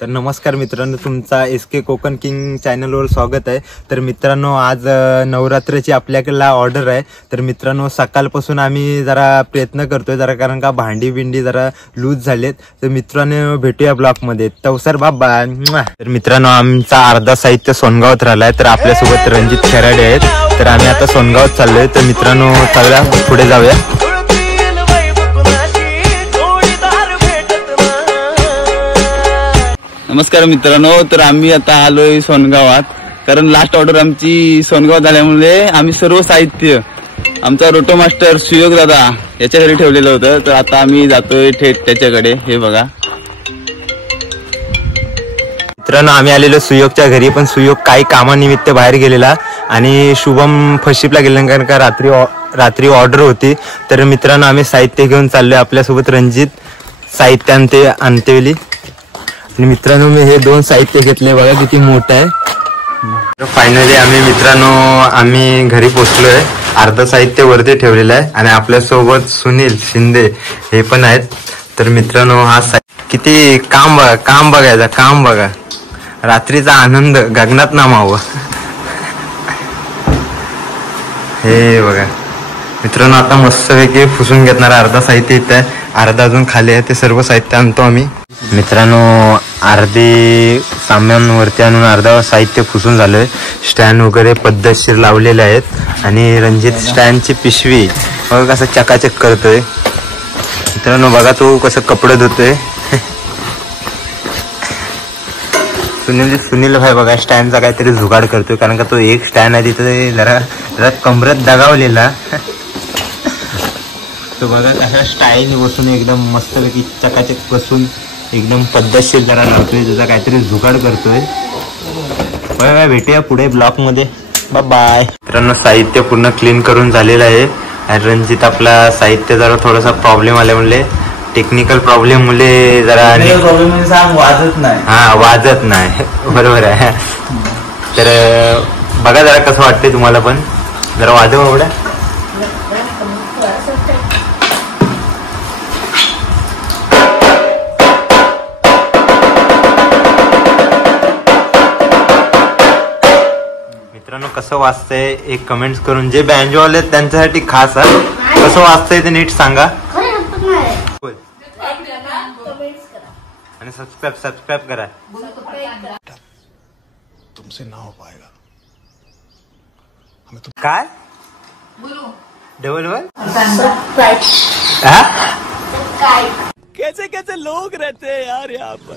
तर नमस्कार मित्रांनो, तुमचा SK कोकण किंग चॅनलवर स्वागत आहे। तर मित्रांनो, आज नवरात्राची आपल्याकडे ऑर्डर आहे। तर मित्रांनो, सकाळपासून आम्ही जरा प्रयत्न करतोय जरा, कारण का भांडी बिंडी जरा लूज झालेत। तर मित्रांनो, भेटूया ब्लॉग मध्ये। तवसर बाबा। तर मित्रांनो, आमचा अर्धा साहित्य सोनगावात राहिलाय। तर आपल्यासोबत रणजित खराडे आहेत। तर आम्ही आता सोनगावात चाललोय। तर मित्रांनो, चला पुढे जाऊया। नमस्कार मित्रांनो, तर आम्ही आता आलोय सोनगावात, कारण लास्ट ऑर्डर आमची सोनगावात झाल्यामुळे आम्ही सर्व साहित्य आमचा रोटो मास्टर सुयोग दादा याच्या घरी ठेवलेलं होतं। तर आता आम्ही जातोय थेट त्याच्याकडे। हे बघा मित्रांनो, आम्ही आलेलो सुयोगच्या घरी, पण सुयोग काही कामानिमित्त बाहेर गेलेला आणि शुभम फर्स्टशिपला गेले, कारण का रात्री ऑर्डर होती। तर मित्रांनो, आम्ही साहित्य घेऊन चाललोय। आपल्यासोबत रणजित साहित्य आणतेवेली। आणि मित्रांनो, मी हे दोन साहित्य घेतले, बघा किती मोठं आहे। फायनली आम्ही घरी पोहोचलोय। अर्ध साहित्य वरती ठेवलेलं आहे आणि आपल्यासोबत सुनील शिंदे हे पण आहेत। तर मित्रांनो, हा किती काम बघा, रात्रीचा आनंद गगनात नामावं। हे बघा मित्रांनो, आता मस्तपैकी पुसून घेणार। अर्धा साहित्य इथं आहे, अर्धा अजून खाली आहे। ते सर्व साहित्य आणतो आम्ही। मित्रांनो, अर्धे सामानावरती आणून अर्धा साहित्य पुसून झालंय। स्टँड वगैरे पद्धतशीर लावलेले आहेत आणि रणजित स्टँडची पिशवी बघा कसं चकाचक करतोय। मित्रांनो बघा, तो कसं कपडे धुतोय। सुनील भाई बघा स्टँडचा काहीतरी जुगाड करतोय, कारण का तो एक स्टँड आहे तिथे जरा कमरत दगावलेला। तो बघा कसा स्टाईल बसून एकदम मस्तपैकी चकाचक बसून एकदम पद्धतशीर जरा लावतोय, तुझा काहीतरी जुगाड करतोय। बघा, भेटूया पुढे ब्लॉक मध्ये। Bye bye. मित्रांनो, साहित्य पूर्ण क्लीन करून झालेलं आहे आणि रणजित आपला साहित्य जरा थोडासा प्रॉब्लेम आल्यामुळे, टेक्निकल प्रॉब्लेम मुळे जरा वाजत नाही। हा, वाजत नाही, बरोबर आहे। तर बघा जरा कसं वाटतंय तुम्हाला, पण जरा वाजव एवढ्या। मित्रांनो, कसं वाजतंय एक कमेंट्स करून, जे बँजो वाले त्यांच्यासाठी खास आहे। कसं वाजतंय ते नीट सांगा आणि सबस्क्राइब करा। तुमसे ना हो पाएगा। काय डबल वन कैसे कैसे लोग रहते हैं यार यहाँ पर।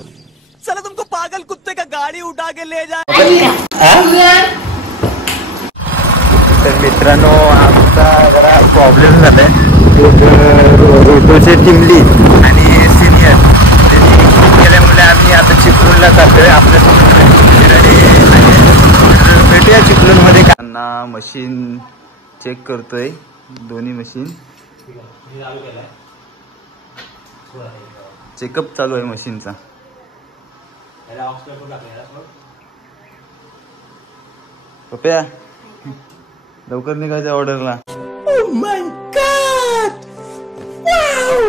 चलो तुमको पागल कुत्ते का गाड़ी उठा के ले जाए। तर मित्रांनो, आमचा जरा प्रॉब्लेम झालाय। रोटोचे टिमली आणि सिनियर गेल्यामुळे आम्ही आता चिपळूणला जातोय। आपल्यासोबत भेटूया चिपळूण मध्ये। त्यांना मशीन चेक करतोय, दोन्ही मशीन चेकअप चालू आहे मशीनचा। पप्या लवकर निघायचं ऑर्डरला। Oh my God! Wow!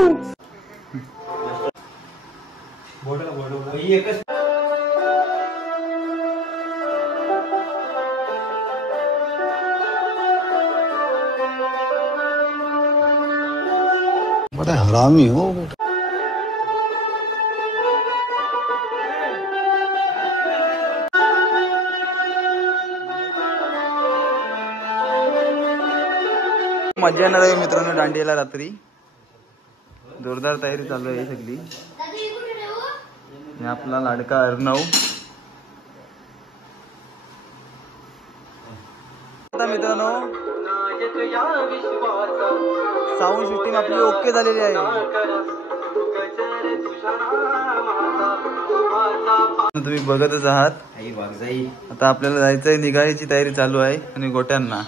बड़ा हरामी हो बेटा। मजा येणार आहे मित्रांनो दांडियाला। रात्री जोरदार तयारी चालू आहे सगळी। आपला लाडका अर्णव आता मित्रांनो, साऊंड सिस्टीम आपली ओके झालेली आहे। तुम्ही बघतच आहात। आता आपल्याला जायचंय, निघायची तयारी चालू आहे आणि गोट्यांना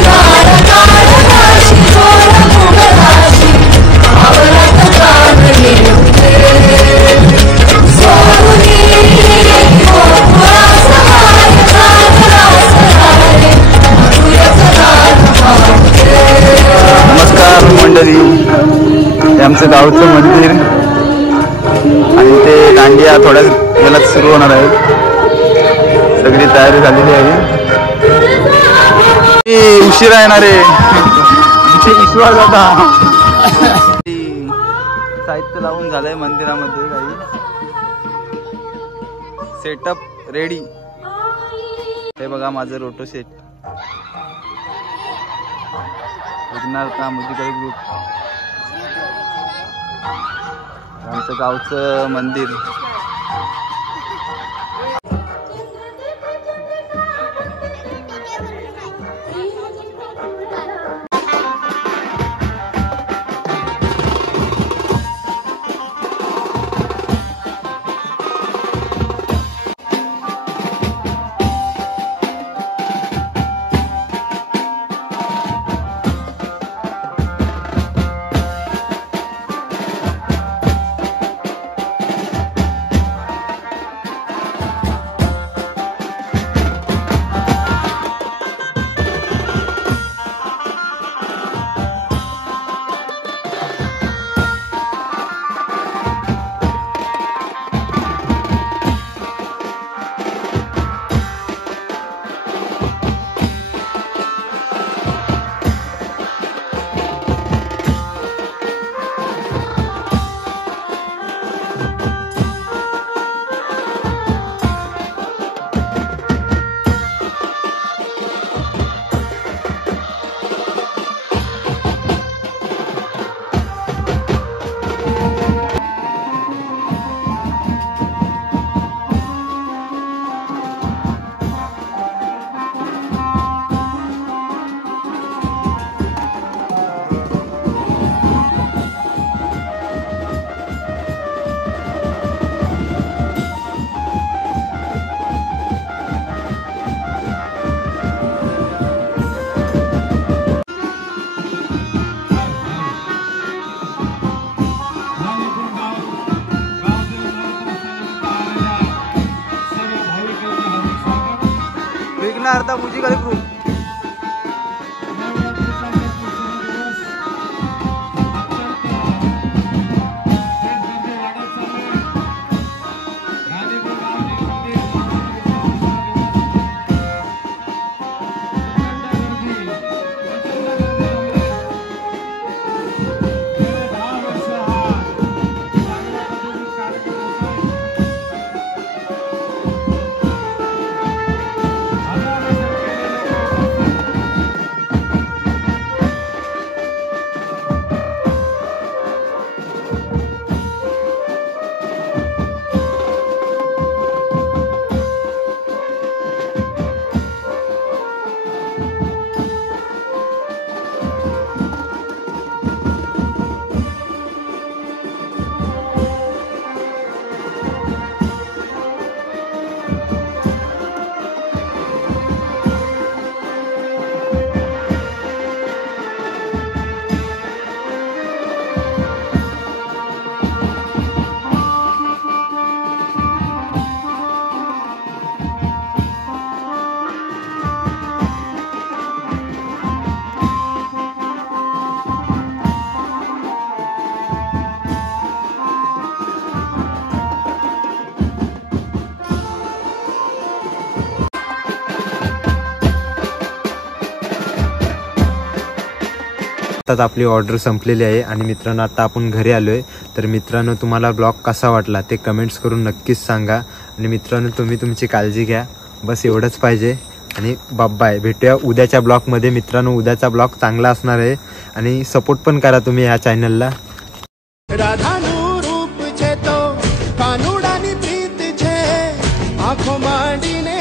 Oh, आमचं गावचं मंदिर आणि ते दांडिया थोड्या वेळात सुरू होणार आहे. सगळी तयारी झालेली आहे. उशिरा येणार आहे ईश्वर दादा. साहित्य लावून झालंय मंदिरामध्ये. काही सेटअप रेडी. हे बघा माझं रोटो सेट. विघ्नार्था musical group. आमचं गावचं मंदिर. विघ्नार्था म्युझिकल ग्रुप. आत्ताच आपली ऑर्डर संपलेली आहे आणि मित्रांनो आता आपण घरी आलो आहे. तर मित्रांनो तुम्हाला ब्लॉग कसा वाटला ते कमेंट्स करून नक्कीच सांगा. आणि मित्रांनो तुम्ही तुमची काळजी घ्या. बस एवढंच पाहिजे. आणि बाय. भेटूया उद्याच्या ब्लॉगमध्ये. मित्रांनो उद्याचा ब्लॉग चांगला असणार आहे आणि सपोर्ट पण करा तुम्ही ह्या चॅनलला. राधानु रूप छे तो कानुडानी प्रीत छे आँखों मांडीने